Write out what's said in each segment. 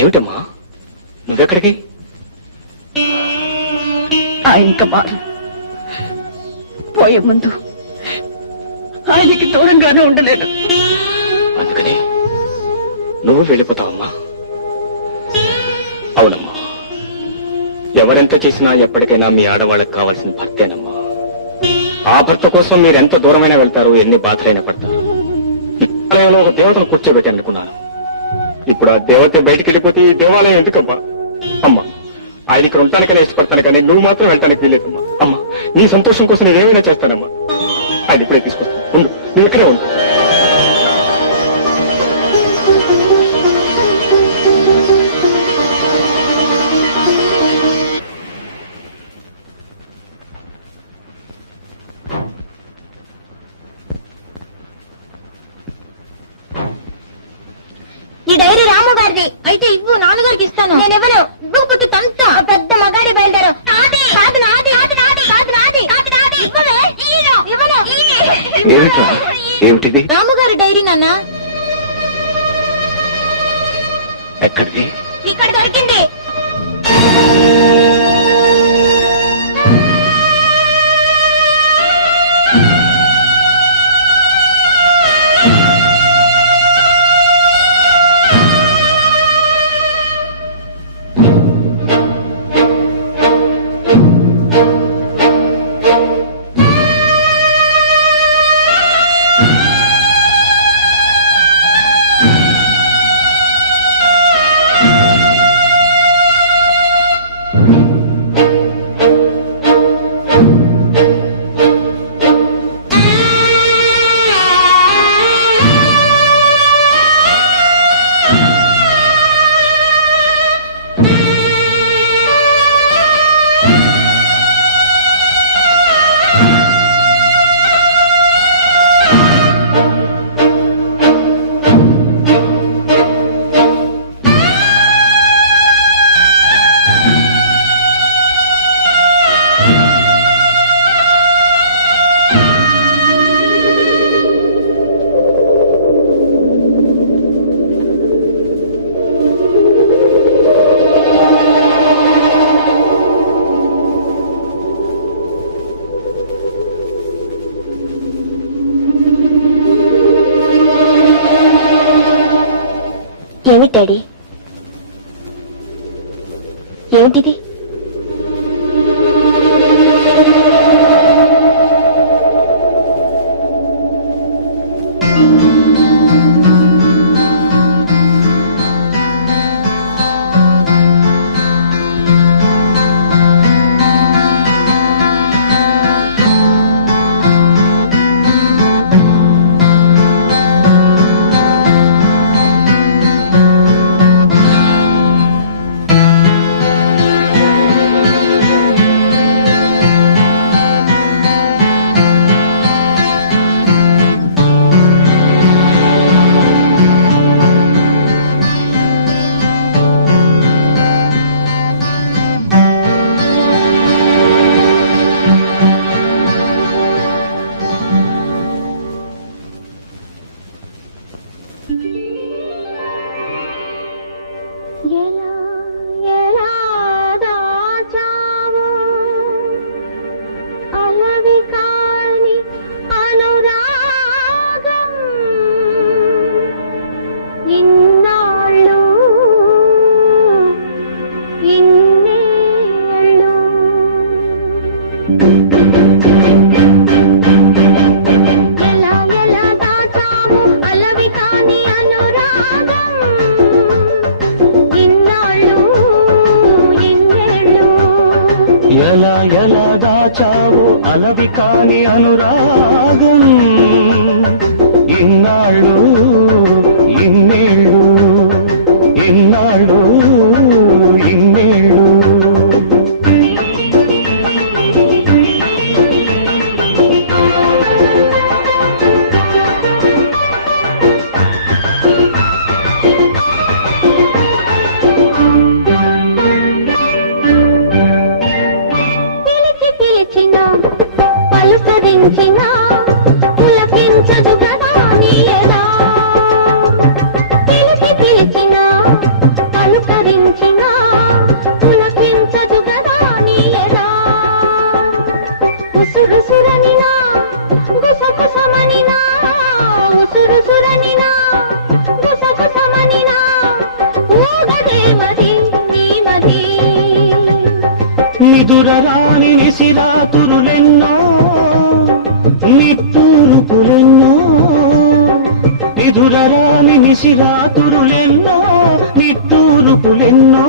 ఏమిటమ్మా నువ్వెక్కడికి? ఆయనక మారు పోయే ముందు ఆయనకి దూరంగానే ఉండలేను. అందుకని నువ్వు వెళ్ళిపోతావమ్మా? అవునమ్మా, ఎవరెంత చేసినా ఎప్పటికైనా మీ ఆడవాళ్ళకి కావాల్సిన భర్తేనమ్మా. ఆ భర్త కోసం మీరెంత దూరమైనా వెళ్తారు, ఎన్ని బాధలైనా పడతారు. ఆలయంలో ఒక దేవతను కూర్చోబెట్టాను అనుకున్నాను. ఇప్పుడు ఆ దేవత బయటికి వెళ్ళిపోతే ఈ దేవాలయం ఎందుకమ్మా? అమ్మా, ఆయన ఇక్కడ ఉండటానికైనా ఇష్టపడతాను, కానీ నువ్వు మాత్రం వెళ్ళటానికి వీలేదమ్మా. అమ్మా, నీ సంతోషం కోసం నేనేమైనా చేస్తానమ్మా. ఆయన ఇప్పుడే తీసుకొస్తాను, ఉండు, నువ్వు ఇక్కడే ఉండు. ఈ డైరీ రాము గారిది. అయితే ఇవ్వు, నాన్నగారికి ఇస్తాను. నేను ఇవ్వను. ఇవ్వకపోతే తంత. పెద్ద మగాడి బయలుదేరు. కాదు నాది, కాదు నాది, కాదు నాది, కాదు నాది. ఇవ్వవే. ఇవ్వను. ఏమిటిది? రాముగారి డైరీ నాన్న. ఎక్కడిది? ఇక్కడ దొరికింది. ఏమిటి డాడీ? ఏమిటిది? ఎలా ఎలా దాచావు అలవి కాని అనురాగం, ఇన్నాళ్ళు ఇన్నేళ్ళు, ఇన్నాళ్ళు ఇన్నేళ్ళు. పులకించదు కదా నీ ఎదా, పిలిచి పిలిచిన పలుక నిదురరాని నిసిరాతురులెన్నో నిట్టూరుపులెన్నో నిదురరాని నిసిరాతురులెన్నో నిట్టూరుపులెన్నో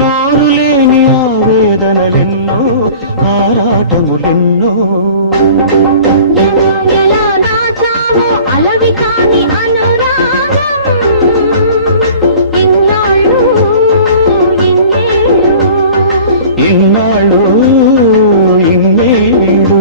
నోరు లేని ఆవేదనలెన్నో ఆరాటములెన్నో ఎలా దాచావో అలవి కాని అనురాగం ఇన్నాళ్ళు ఇన్నేళ్ళు ఇన్నాళ్ళు ఇన్నేళ్ళు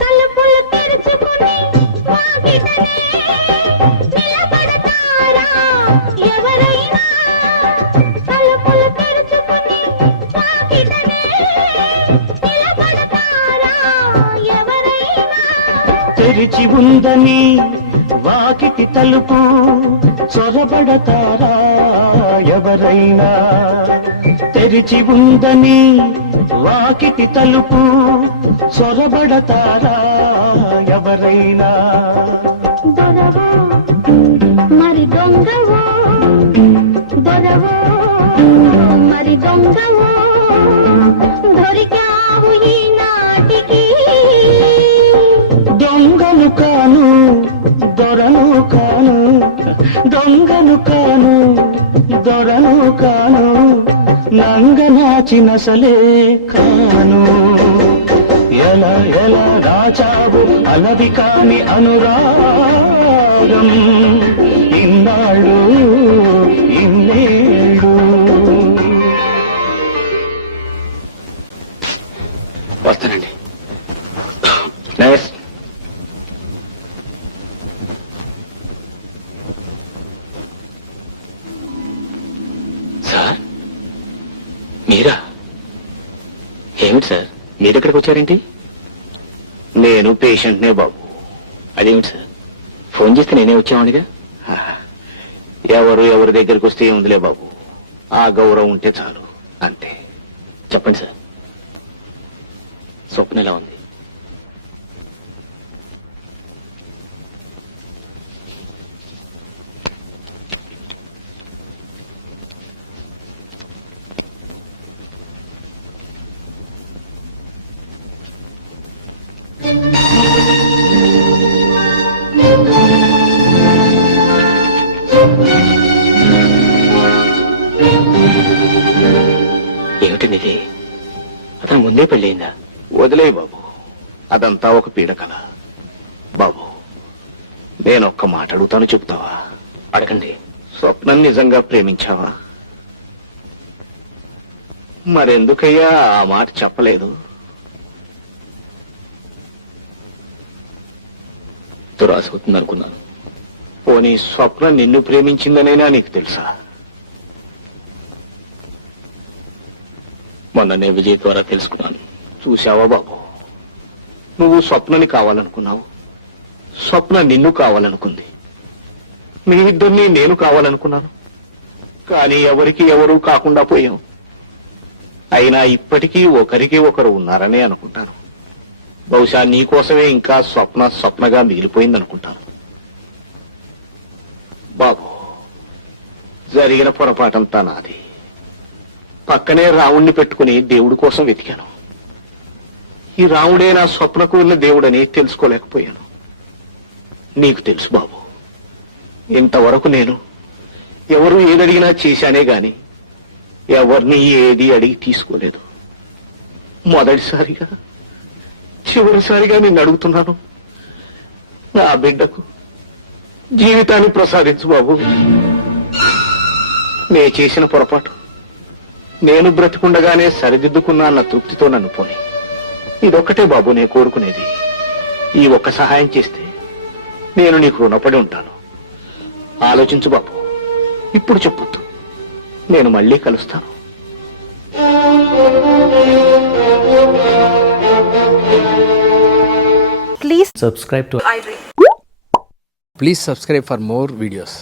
తలుపులు తెరుచుకుని వాకిటనే నిలబడతారా ఎవరైనా తలుపులు తెరుచుకుని వాకిటనే నిలబడతారా ఎవరైనా తెరిచి ఉందని వాకిటి తలుపు చొరబడతారా ఎవరైనా తెరిచి ఉందని వాకిటి తలుపు చొరబడతారా ఎవరైనా దొరవో మరి దొంగవో దొరవో మరి దొంగవో దొరికావు ఈనాటికి దొంగను కాను దొరను కాను దొంగను కాను దొరను కాను నంగనాచినసలే కాను ఎలా ఎలా దాచావు అలవి కాని అనురాగం ఇన్నాళ్ళు ఇన్నేళ్ళు వస్తానండి. నైస్. సార్ మీరా? ఏమిటి సార్ మీరు ఇక్కడికి వచ్చారేంటి? నేను పేషెంట్నే బాబు. అదేమిటి సార్ ఫోన్ చేస్తే నేనే వచ్చామనిగా. ఎవరి దగ్గరికి వస్తే ఏముందిలే బాబు, ఆ గౌరవం ఉంటే చాలు అంతే. చెప్పండి సార్, స్వప్న ఎలా ఉంది? ఏమిటండి ఇది? అతను ముందే పెళ్ళయిందా? వదిలే బాబు, అదంతా ఒక పీడకల. బాబు నేనొక్క మాట అడుగుతాను, చెప్తావా? అడగండి. స్వప్నం నిజంగా ప్రేమించావా? మరెందుకయ్యా ఆ మాట చెప్పలేదు? దురాశ అవుతుంది అనుకున్నాను. పోనీ స్వప్న నిన్ను ప్రేమించిందనైనా నీకు తెలుసా? మొన్ననే విజయ్ ద్వారా తెలుసుకున్నాను. చూశావా బాబు, నువ్వు స్వప్నని కావాలనుకున్నావు, స్వప్న నిన్ను కావాలనుకుంది. మీ ఇద్దరిని నేను కావాలనుకున్నాను, కానీ ఎవరికి ఎవరూ కాకుండా పోయాం. అయినా ఇప్పటికీ ఒకరికి ఒకరు ఉన్నారనే అనుకుంటాను. బహుశా నీకోసమే ఇంకా స్వప్నగా మిగిలిపోయిందనుకుంటాను. బాబు, జరిగిన పొరపాటంతా నాది. పక్కనే రావుణ్ణి పెట్టుకుని దేవుడి కోసం వెతికాను. ఈ రాముడే నా స్వప్నకు ఉన్న దేవుడని తెలుసుకోలేకపోయాను. నీకు తెలుసు బాబు, ఇంతవరకు నేను ఎవరు ఏదడిగినా చేశానే గాని ఎవరిని ఏది అడిగి తీసుకోలేదు. మొదటిసారిగా చివరిసారిగా నిన్ను అడుగుతున్నాను, నా బిడ్డకు జీవితాన్ని ప్రసాదించు బాబు. నే చేసిన పొరపాటు నేను బ్రతికుండగానే సరిదిద్దుకున్నా అన్న తృప్తితో నన్ను పోని. ఇదొక్కటే బాబు నేను కోరుకునేది. ఈ ఒక్క సహాయం చేస్తే నేను నీకు రుణపడి ఉంటాను. ఆలోచించు బాబు, ఇప్పుడు చెప్పొద్దు, నేను మళ్ళీ కలుస్తాను. Please subscribe to Please subscribe for more videos.